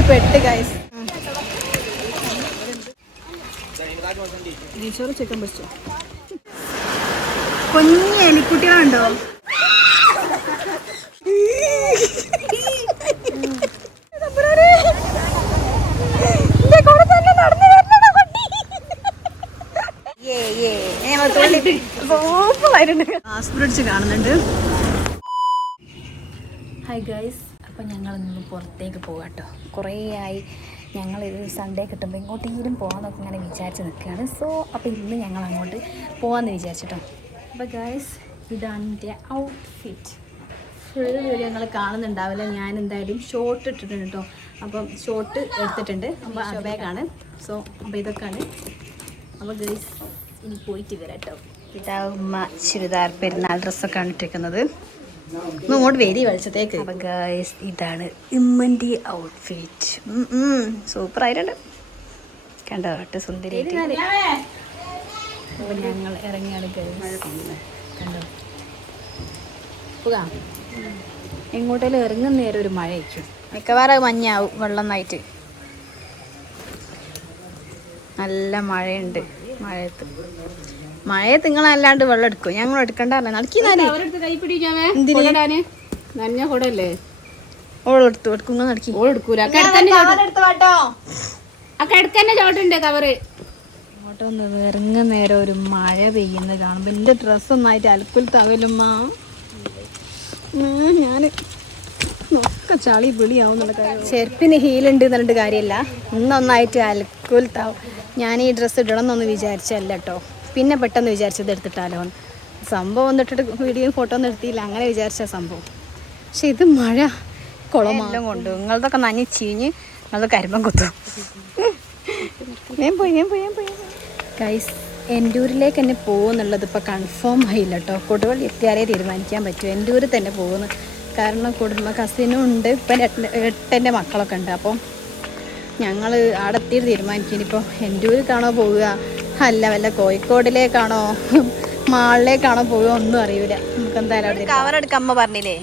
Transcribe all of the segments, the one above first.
ഞങ്ങൾ പെട്ട് ഗൈസ് നെയ്ച്ചോറ് ചിക്കൻ പൊരിച്ചോ കുഞ്ഞി എലിക്കുട്ടികളുണ്ടോ? കാണുന്നുണ്ട്. ഹായ് ഗൈസ് അപ്പം ഞങ്ങൾ ഇന്ന് പുറത്തേക്ക് പോകാം കേട്ടോ. കുറേ ആയി ഞങ്ങൾ ഇത് സൺഡേ കിട്ടുമ്പോൾ എങ്ങോട്ടെങ്കിലും പോകാമെന്നൊക്കെ ഇങ്ങനെ വിചാരിച്ച് നിൽക്കുകയാണ്. സോ അപ്പോൾ ഇന്ന് ഞങ്ങൾ അങ്ങോട്ട് പോകാമെന്ന് വിചാരിച്ചിട്ടോ അപ്പോൾ ഗൈസ് ഇതാണ് എന്റെ ഔട്ട്ഫിറ്റ് ഫുൾ വീഡിയോ ഞങ്ങൾ കാണുന്നുണ്ടാവില്ല. ഞാൻ എന്തായാലും ഷോർട്ട് ഇട്ടിട്ടുണ്ട് കേട്ടോ. അപ്പം ഷോർട്ട് എടുത്തിട്ടുണ്ട്. അപ്പോൾ ബാഗാണ് സോ അപ്പോൾ ഇതൊക്കെയാണ്. അപ്പോൾ ഗൈസ് ഇനി പോയിട്ട് വരാം കേട്ടോ. ഇതാ ഉമ്മ ചുരിദാർ പെരുന്നാൾ ഡ്രസ്സൊക്കെ ആണ് ഇട്ടിരിക്കുന്നത് ഇങ്ങോട്ട് വരി വെളിച്ചത്തേക്ക് ഇതാണ് ഇമ്മന്റെ ഔട്ട്ഫിറ്റ് സൂപ്പർ ആയിട്ടുണ്ട്. കണ്ടോ കേട്ടോ സുന്ദരി ഞങ്ങൾ ഇറങ്ങിയാണ് കണ്ടോ? എങ്ങോട്ടേലും ഇറങ്ങുന്ന നേരം ഒരു മഴ അയക്കും മിക്കവാറും അത് മഞ്ഞാവും വെള്ളം നന്നായിട്ട് നല്ല മഴയുണ്ട് മഴയത്ത്. മഴയത്ത് നിങ്ങളല്ലാണ്ട് വെള്ളം എടുക്കും. ഞങ്ങൾ എടുക്കണ്ട നനഞ്ഞ കൊടല്ലേ? ഓളെടുത്തു എടുക്കും. നിങ്ങൾ നടക്കി. ഓൾ എടുക്കൂല. കിടക്കന്നെ ആ കിടക്കന്നെ ചോട്ടുണ്ട് കവറ് ഇങ്ങോട്ട് ഒന്ന് ഇറങ്ങുന്ന നേരം ഒരു മഴ പെയ്യുന്നത് കാണുമ്പോ എന്റെ ഡ്രസ്സ് ഒന്നായിട്ട് അലക്കുൽ തവലുമ്മ. ഞാൻ ഒക്കെ ചളി പിളിയാവുന്നുള്ള കാര്യം. ചെരുപ്പിന് ഹീലുണ്ട് എന്നിട്ട് കാര്യമല്ല. ഇന്നൊന്നായിട്ട് അലക്കുൽ താവും ഞാൻ ഈ ഡ്രസ്സ് ഇടണം എന്നൊന്ന് വിചാരിച്ചല്ല കേട്ടോ പിന്നെ പെട്ടെന്ന് വിചാരിച്ചത് എടുത്തിട്ടാലോ സംഭവം ഒന്നും വീഡിയോയും വീഡിയോ ഫോട്ടോ ഒന്നും എടുത്തില്ല. അങ്ങനെ വിചാരിച്ച സംഭവം. പക്ഷെ ഇത് മഴ കുളമെല്ലാം കൊണ്ട്. നിങ്ങളതൊക്കെ നനഞ്ഞ് ചീഞ്ഞ് നിങ്ങളത് കരിമ്പം കുത്തും. ഞാൻ പോയി ഞാൻ പോയി ഞാൻ പോയി. ഗൈസ് എൻഡൂരിലേക്ക് തന്നെ പോകുന്നുള്ളത് ഇപ്പോൾ കൺഫേം ആയില്ല കേട്ടോ കൊടുവള്ളി എത്തിയാലേ തീരുമാനിക്കാൻ പറ്റും. എൻഡൂരിൽ തന്നെ പോകുന്നു. കാരണം കുടുംബ കസിനും ഉണ്ട്. ഇപ്പം എട്ടന്റെ മക്കളൊക്കെ ഉണ്ട്. അപ്പം ഞങ്ങൾ അവിടെ എത്തിയിട്ട് തീരുമാനിക്കും. ഇനിയിപ്പോൾ എൻഡൂരിക്കാണോ പോവുക. അല്ല വല്ല കോഴിക്കോടിലേക്കാണോ മാളിലേക്കാണോ പോയോ ഒന്നും അറിയൂല. നമുക്ക് എന്തായാലും കവർ എടുക്കാൻ അമ്മ പറഞ്ഞില്ലേ?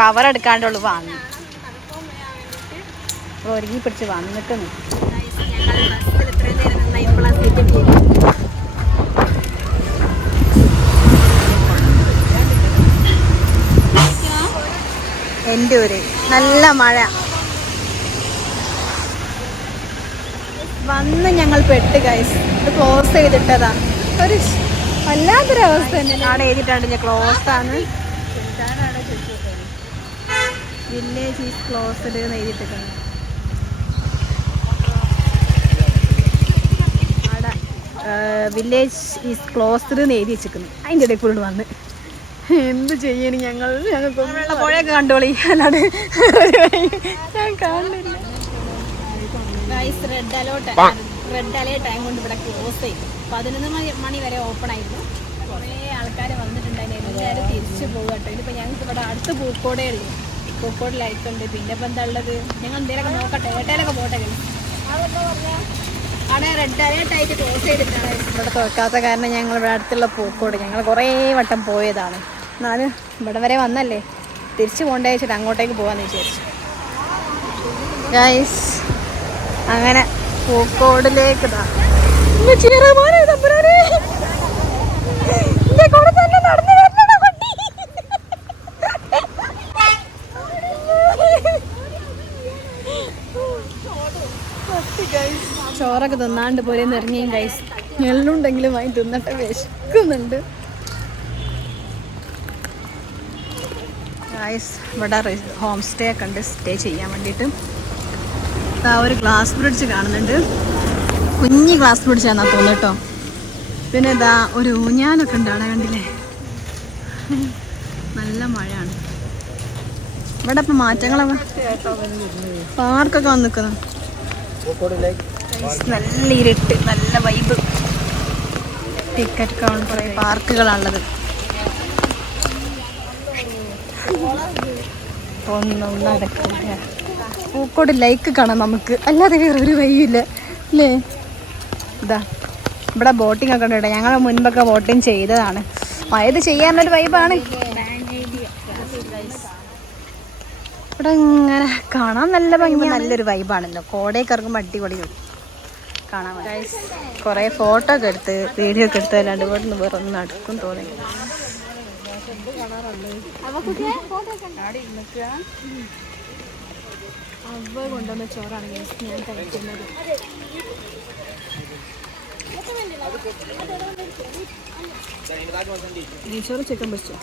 കവർ എടുക്കാണ്ടുള്ളു വാങ്ങി ഒരുങ്ങി പിടിച്ച് വന്നിട്ട് എന്റെ ഒരു നല്ല മഴ. വന്ന് ഞങ്ങൾ പെട്ട് ഗൈസ് ഇത് ക്ലോസ് ചെയ്തിട്ടതാ. ഒരു വല്ലാത്തൊരവസ്ഥ തന്നെ. അവിടെ എഴുതിയിട്ടുണ്ട് ഞാൻ ക്ലോസ് ആണ്. വില്ലേജ് ഈസ് ക്ലോസ്ഡ് എന്ന് എഴുതിയിട്ടുണ്ട് അവിടെ വില്ലേജ് ഈസ് ക്ലോസ്ഡ് എന്ന് എഴുതി വെച്ചിരിക്കുന്നു. അതിന്റെ ഇടയിൽ കൂടെ വന്ന്. എന്ത് ചെയ്യണി ഞങ്ങൾ? ഞങ്ങൾക്ക് പുഴയൊക്കെ കണ്ടോളി. അല്ലാണ്ട് ഞാൻ കാണുന്നില്ല. Red alert red alert time കൊണ്ട് ഇവിടെ ക്ലോസ് ചെയ്തു പതിനൊന്ന് മണി മണി വരെ ഓപ്പൺ ആയിരുന്നു. കുറേ ആൾക്കാർ വന്നിട്ടുണ്ടായിരുന്നു. എല്ലാവരും തിരിച്ചു പോകുക കേട്ടോ. ഇതിപ്പോൾ ഞങ്ങൾക്ക് ഇവിടെ അടുത്ത് പൂക്കോടേ ഉള്ളൂ. പൂക്കോട് ലൈറ്റ് ഉണ്ട്. പിന്നെ ഇപ്പം എന്താ ഉള്ളത്? ഞങ്ങൾ എന്തെങ്കിലുമൊക്കെ നോക്കട്ടെ. ഏട്ടയിലൊക്കെ പോട്ടെ അവിടെ റെഡ് അലേർട്ട് ആയിട്ട് ക്ലോസ് ചെയ്തിട്ടാണ് ഇവിടെ തുറക്കാത്ത കാരണം ഞങ്ങൾ ഇവിടെ അടുത്തുള്ള പൂക്കോട്. ഞങ്ങൾ കുറേ വട്ടം പോയതാണ്. എന്നാലും ഇവിടെ വരെ വന്നല്ലേ? തിരിച്ചു പോകണ്ടേ വെച്ചിട്ട് അങ്ങോട്ടേക്ക് പോകാമെന്ന് വിചാരിച്ചു. ഗൈസ് അങ്ങനെ പൂക്കോടിലേക്ക്. ചോറൊക്കെ തിന്നാണ്ട് പോലെ നിറങ്ങിയും കൈസ് ഞെള്ളുണ്ടെങ്കിലും വാങ്ങി തിന്നട്ടെ വിശക്കുന്നുണ്ട്. ഗൈസ് ഇവിടെ ഹോം സ്റ്റേ ഒക്കെ ഉണ്ട് സ്റ്റേ ചെയ്യാൻ വേണ്ടിയിട്ട്. ആ ഒരു ഗ്ലാസ് ബ്രിഡ്ജ് കാണുന്നുണ്ട്. കുഞ്ഞി ഗ്ലാസ് ബ്രിഡ്ജാന്നാ തോന്നുന്നു കേട്ടോ. പിന്നെ ഇതാ ഒരു ഊഞ്ഞാലൊക്കെ ഉണ്ടാണ് കണ്ടില്ലേ? നല്ല മഴയാണ്. ഇവിടെ ഇപ്പം മാറ്റങ്ങളൊക്കെ പാർക്കൊക്കെ വന്ന് നിൽക്കുന്നു. നല്ല ഇരുട്ട് നല്ല വൈബ് ടിക്കറ്റ് കുറേ പാർക്കുകളാണുള്ളത്. ഒന്നും നടക്കില്ല. പൂക്കോട് ലൈക്ക് കാണാം നമുക്ക്. അല്ലാതെ വേറെ ഒരു വഴിയില്ല. അല്ലേ? ഇതാ ഇവിടെ ബോട്ടിംഗ് ഒക്കെ ഉണ്ട് ഞങ്ങൾ മുൻപൊക്കെ ബോട്ടിംഗ് ചെയ്തതാണ്. അതായത് ചെയ്യാനൊരു വൈബാണ് ഇവിടെ ഇങ്ങനെ കാണാൻ നല്ല ഭംഗി നല്ലൊരു വൈബാണല്ലോ കോടയൊക്കെ ഇറങ്ങുമ്പോൾ അടിപൊളി കാണാൻ കുറേ ഫോട്ടോ ഒക്കെ എടുത്ത് വീഡിയോ ഒക്കെ എടുത്ത് അല്ലാണ്ട് ഇവിടെ നിന്ന് വേറെ നടക്കും തോന്നി. അവ കൊണ്ടുവന്ന ചോറാണ് ഞാൻ കഴിക്കുന്നത്. നെയ്ച്ചോറ് ചിക്കൻ പൊരിച്ചോ?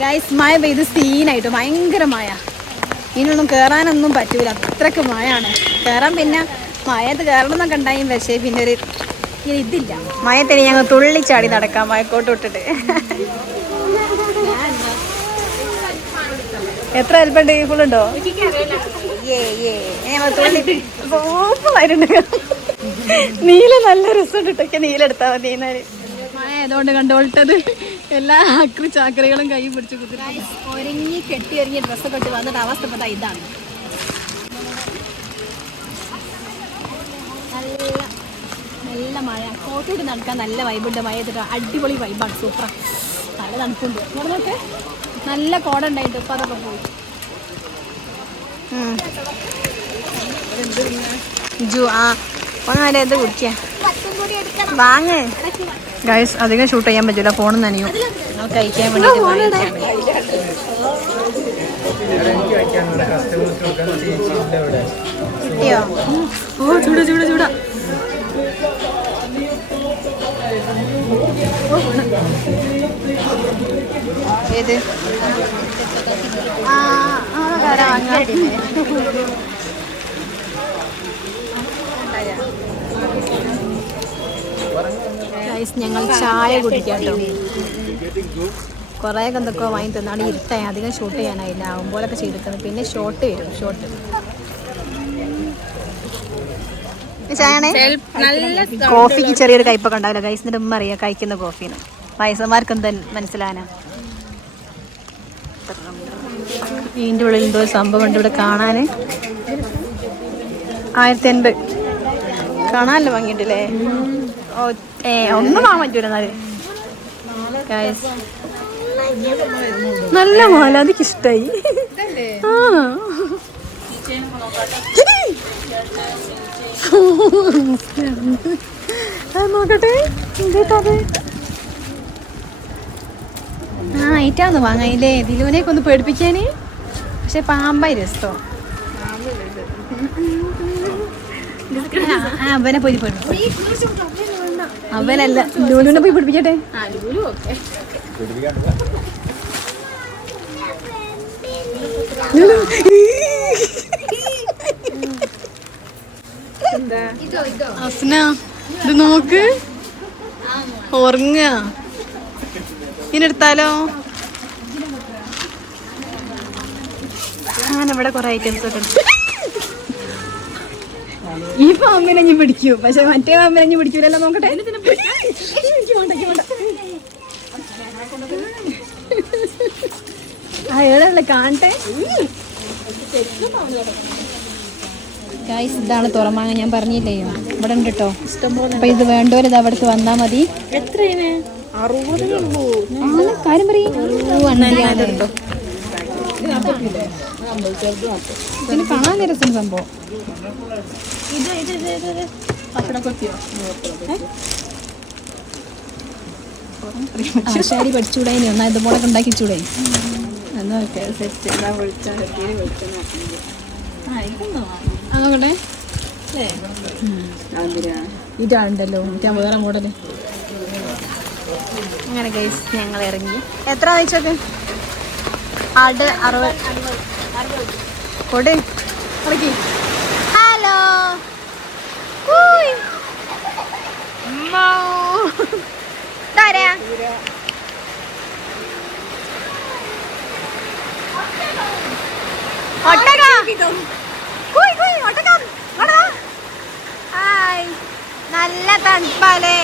ഗൈസ് മഴ പെയ്ത് സീനായിട്ട് ഭയങ്കര മഴ. ഇതിനൊന്നും കയറാനൊന്നും പറ്റൂല. അത്രയ്ക്ക് മഴയാണ്. കയറാൻ പിന്നെ മഴയത്ത് കയറണം എന്നൊക്കെ ഉണ്ടായും പക്ഷേ പിന്നെ ഒരു ഇതില്ല. മയത്തിന് ഞങ്ങൾ തുള്ളിച്ചാടി നടക്കാം മയക്കോട്ട് വിട്ടിട്ട്. എത്ര അല്പണ്ട് ഫുള്ളുണ്ടോ? സൂപ്പറായിട്ടുണ്ട് നീല നല്ല രസമുണ്ട് ഇട്ടൊക്കെ നീല എടുത്താൽ മതി എന്നാൽ. മഴ ആയതുകൊണ്ട് കണ്ടോൾട്ടത് എല്ലാ ആക്രി ചാക്കറികളും കൈ പിടിച്ച് കുത്തി ഒരുങ്ങി കെട്ടി ഒരുങ്ങി ഡ്രസ്സൊക്കെ ഇട്ട് വന്നിട്ട് അവസ്ഥപ്പെട്ട ഇതാണ് നല്ല നല്ല മഴ കോട്ടോട് നടക്കാൻ നല്ല വൈബുണ്ട് മഴ ചെയ്തിട്ട് അടിപൊളി വൈബാണ് സൂപ്പർ നല്ല തണുപ്പുണ്ട്. ഇവിടെ നോക്ക്. നല്ല കോട ഉണ്ടായിട്ട് ഇപ്പം അതൊക്കെ പോയി. ജു ആ. എന്ത് കുടിക്കുക വാങ്ങ്. ഗൈസ് അധികം ഷൂട്ട് ചെയ്യാൻ പറ്റില്ല ഫോണിൽ നനയും. ഞങ്ങൾ കഴിക്കാൻ വേണ്ടിയിട്ട് കിട്ടിയോ? ഓ ചൂട ചൂട ചൂട. ഞങ്ങൾ ചായ കുടിക്കാട്ടോ കുറേ എന്തൊക്കെയോ വാങ്ങി തന്നാണ് ഇരുട്ടായി. അധികം ഷൂട്ട് ചെയ്യാനായില്ല. ആകുമ്പോഴൊക്കെ ചെയ്തിട്ടുണ്ട് പിന്നെ ഷോട്ട് വരും. ഷോട്ട് കോഫിക്ക് ചെറിയൊരു കയ്പൊക്കെ ഉണ്ടാവില്ല. കൈസിന്റെ ഉമ്മ അറിയാം കഴിക്കുന്ന കോഫീന്ന് വയസ്സന്മാർക്ക് എന്താ മനസ്സിലാനാ? ഇതിന്റെ ഉള്ളിൽ എന്തോ സംഭവം ഉണ്ട് ഇവിടെ കാണാൻ ആയിരത്തി എൺപത് കാണാനല്ലോ ഭംഗിയുണ്ടല്ലേ? ഏ ഒന്നും വാങ്ങാൻ പറ്റൂല എന്നാൽ. നല്ല മാല. അതൊക്കെ ഇഷ്ടായി. ആ. നോക്കട്ടെ എന്തേട്ടത് ആ ഐറ്റാന്ന് വാങ്ങായില്ലേ ദിലുവിനെയൊക്കെ ഒന്ന് പേടിപ്പിക്കാന്. പക്ഷെ പാമ്പായി രസോ? ആ അവനെ പോയി അവനല്ല ലൂലുവിനെ പോയി പിടിപ്പിക്കട്ടെ. ലുലു. അഫ്ന ഇത് നോക്ക്. ഉറങ്ങ. ഇനെടുത്താലോ അങ്ങനെ ഇവിടെ കുറെ ഐറ്റംസ് ഒക്കെ ഈ പാമ്പിനെ ഞാൻ പിടിക്കൂ. പക്ഷെ മറ്റേ പാമ്പിനെ ഞാൻ പിടിക്കൂലല്ലോ നോക്കട്ടെ. ആ ഏതാണല്ലേ കാണട്ടെ. ഗായ്സ് ഇതാണ് തുറമാങ്ങ. ഞാൻ പറഞ്ഞില്ലേ? ഇവിടെ ഉണ്ട് കേട്ടോ അപ്പൊ ഇത് വേണ്ടവരിത് ഇത് അവിടേക്ക് വന്നാ മതി. കാര്യം പറയും. ഇതിന് കാണാൻ രസം സംഭവം? ആശാരി പഠിച്ചൂടെ. ഇനി ഒന്നാ ഇതുപോലെ ഉണ്ടാക്കിച്ചൂടെ ആ നോക്കട്ടെ ഇതാണ്ടല്ലോ. മറ്റേ വേറെ മോഡൽ. അങ്ങനെ ഗൈസ് ഞങ്ങൾ ഇറങ്ങി. എത്ര വെച്ചൊക്കെ ആട് അറുപത്. കൊട് ഇറക്കി ഹലോ. ഇതാരാ? നല്ല തണുപ്പാലേ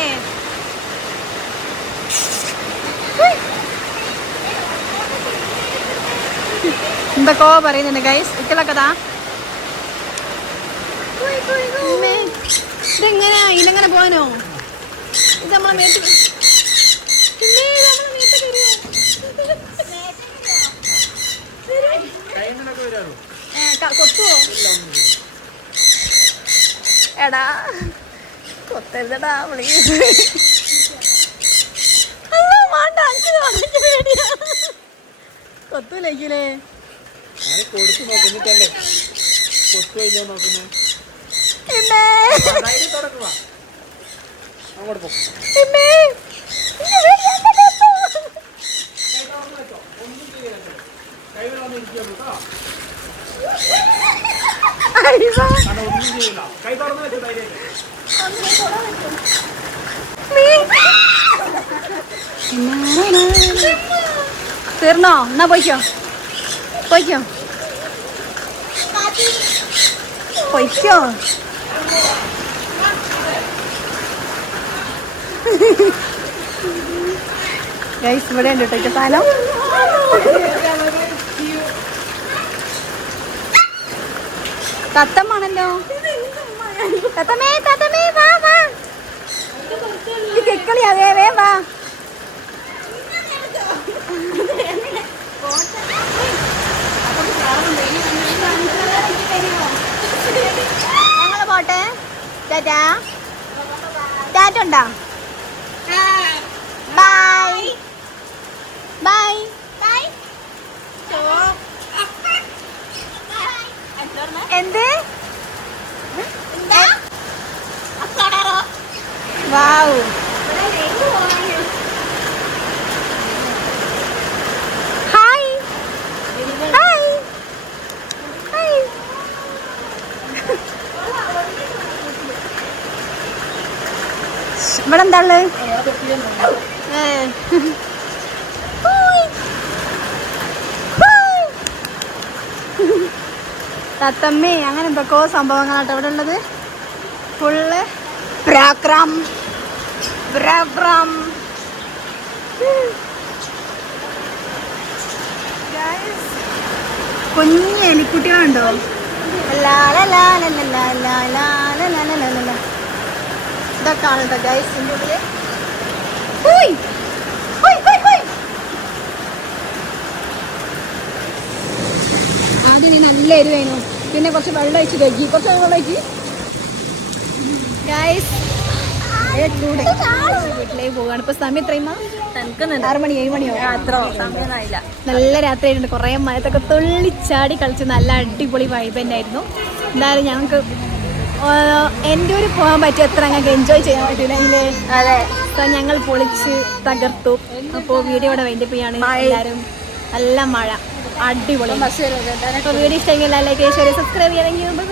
എന്തൊക്കെ പറയുന്നുണ്ട് ഗൈസ് ഇക്കലൊക്കെ താ ഇതെങ്ങനെ? ഇതെങ്ങനെ പോകാനോ ഇത് നമ്മളെ മേത്ത് കൊത്തുവോ? എടാ കൊത്തരുതടാ പ്ലീസ് അല്ല വേണ്ട അഞ്ച് കാണിക്ക് പേടിയാ കൊത്തൂലേക്കില്ലേ ഞാൻ കൊടുത്തു നോക്കുന്നിട്ടല്ലേ? കൊത്തുവല്ലോ നോക്കുന്നേ? തുടങ്ങുക അങ്ങോട്ട് പോ ഇമ്മേ ഇന്നെ പേടിയാക്കല്ലേ അപ്പോ. കൈവിൽ വന്ന് ഇരിക്കുള്ളൂ കേട്ടോ അയ്യോ. കാരണം ഒന്നും ചെയ്യില്ല കൈ തുറന്നു വെച്ച് ധൈര്യം തീർന്നോ? എന്നാ പോയിക്കോ. പോയിക്കോ. പോയിക്കോ. ഗൈസ് ഇവിടെ ഉണ്ട് കേട്ടോ ഈ തത്തമ്മാണല്ലോ തത്തമേ തത്തമേ വാ വാ. കെക്കളി അതേ വേ വാ ഞങ്ങൾ പോട്ടെ. ടാറ്റാ. ടാറ്റുണ്ടോ ബൈ. ബൈ. എന്ത്? വാവ്. ഹായ്. ഹായ്. ഹായ്. ഇവിടെ എന്താ ഉള്ളത് ഏ. തത്തമ്മി അങ്ങനെ എന്തൊക്കെയോ സംഭവങ്ങളാട്ടോ ഇവിടെ ഉള്ളത് ഫുള്ള് പ്രാക്രം പ്രാക്രം കുഞ്ഞ് എലിക്കുട്ടികളുണ്ടോ ഇതൊക്കെ ആണല്ലോ ഗൈസിന്റെ ഉള്ളിൽ ആദ്യം ഞാൻ നല്ല എരിവേനു. പിന്നെ കുറച്ച് വെള്ളം ഒഴിച്ച് കഴുകി. കുറച്ച് വെള്ളം ഒഴിച്ച്. വീട്ടിലേക്ക് പോവാണ് ഇപ്പൊ സമയം എത്രയുമാ ആറ് മണി ഏഴ് മണിയോ നല്ല രാത്രി ആയിട്ടുണ്ട്. കുറേ മരത്തൊക്കെ തുള്ളിച്ചാടി കളിച്ച് നല്ല അടിപൊളി വൈബ് തന്നെയായിരുന്നു എന്തായാലും ഞങ്ങൾക്ക് എന്റെ ഒരു പോകാൻ പറ്റിയ എത്ര ഞങ്ങൾക്ക് എൻജോയ് ചെയ്യാൻ പറ്റില്ല അതെ. ഞങ്ങൾ പൊളിച്ച് തകർത്തു. അപ്പോൾ വീഡിയോ ഇവിടെ വേണ്ടി പോയാണ് എല്ലാവരും നല്ല മഴ. അടിപൊളി. വീഡിയോ ഇഷ്ടമെങ്കിൽ ലൈക്ക് സബ്സ്ക്രൈബ് ചെയ്യണമെങ്കിൽ